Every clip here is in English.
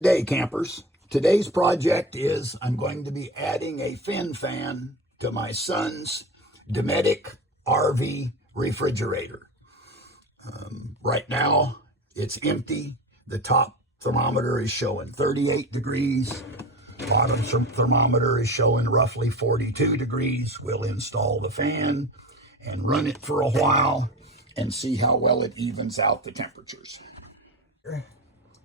Day campers, today's project is I'm going to be adding a fin fan to my son's Dometic RV refrigerator. Right now it's empty. The top thermometer is showing 38 degrees. Bottom thermometer is showing roughly 42 degrees. We'll install the fan and run it for a while and see how well it evens out the temperatures.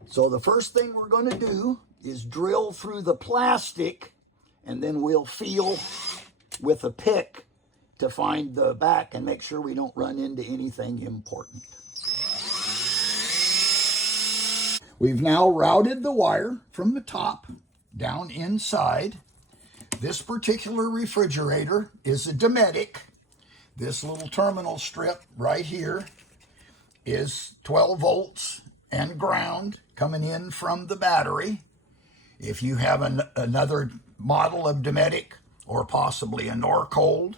So the first thing we're going to do is drill through the plastic, and then we'll feel with a pick to find the back and make sure we don't run into anything important. We've now routed the wire from the top down inside. This particular refrigerator is a Dometic. This little terminal strip right here is 12 volts and ground coming in from the battery. If you have another model of Dometic or possibly a Norcold,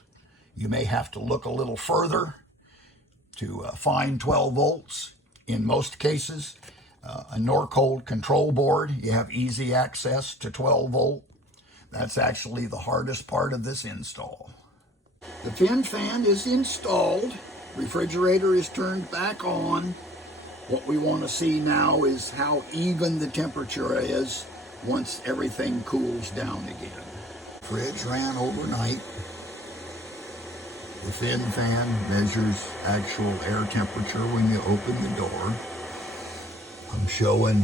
you may have to look a little further to find 12 volts. In most cases, a Norcold control board, you have easy access to 12 volt. That's actually the hardest part of this install. The fin fan is installed. Refrigerator is turned back on. What we want to see now is how even the temperature is once everything cools down again. Fridge ran overnight. The fin fan measures actual air temperature when you open the door. I'm showing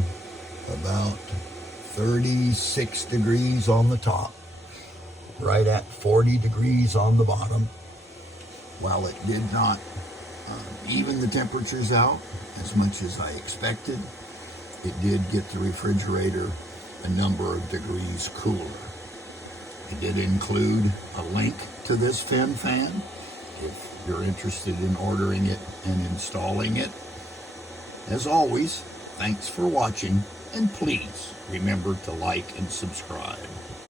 about 36 degrees on the top, right at 40 degrees on the bottom. While it did not even the temperatures out as much as I expected, it did get the refrigerator a number of degrees cooler. It did include a link to this fin fan if you're interested in ordering it and installing it. As always, thanks for watching, and please remember to like and subscribe.